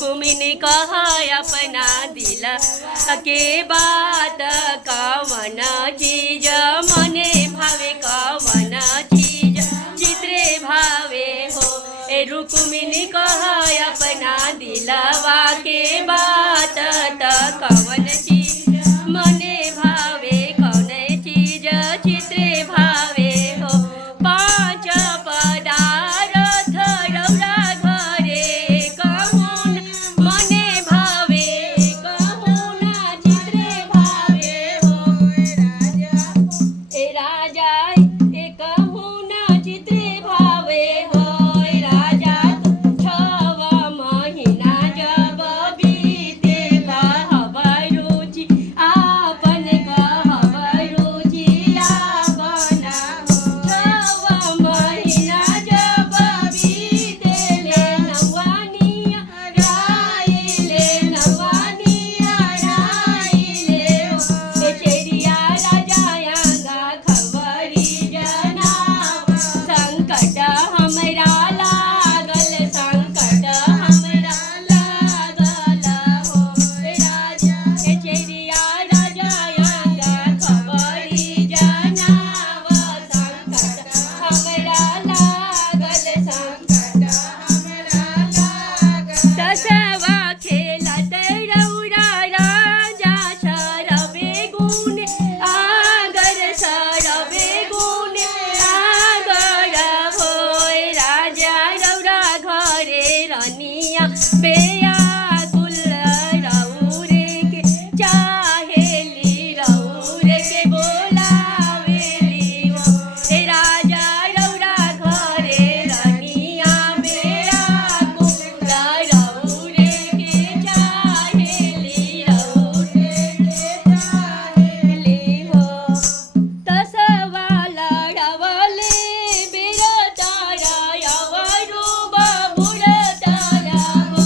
रुक्मिणी कहा अपना दिल के बात कवन चीज मने भावे कवन चीज चित्रे भावे हो। ए रुक्मिणी कहा अपना दिलवा के बात त कवन चीज मने भावे कौन चीज चित्रे भावे हो। पाँच पदार्थ रौरा घरे कहून मने भावे कहून चित्रे भावे हो। ए राजा ए कहून चित्रे भावे हो। ए राजा छव महीना जब बीते कहब रुचि आपन कहब रुचि आपन छव महीना जब बीते ले नवानिया राइले नवानिया राइले हो। चेरिया राजा आंगा खबरी जनाव संकट हमरा लागल संकट हमरा लागल हो। राजा चेरिया राजा आंगा खबरी जनाव संकट हमरा लागल संकट हमरा लागल। दसवा खेलत रौरा राजा सरबे गुण आगर सरबे गुण आगर होय। राजा रौरा घरे रनिया बेयाकुल रौरे के चाहेली रौरे के बोलावेली हो। ए राजा रौरा घरे रनिया बेयाकुल रौरे के चाहेली रौरे के चाहेली हो। तसवा लड़वले बिरतारा यवरू बबुरतारा हो।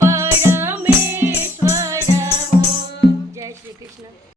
परमेश्वर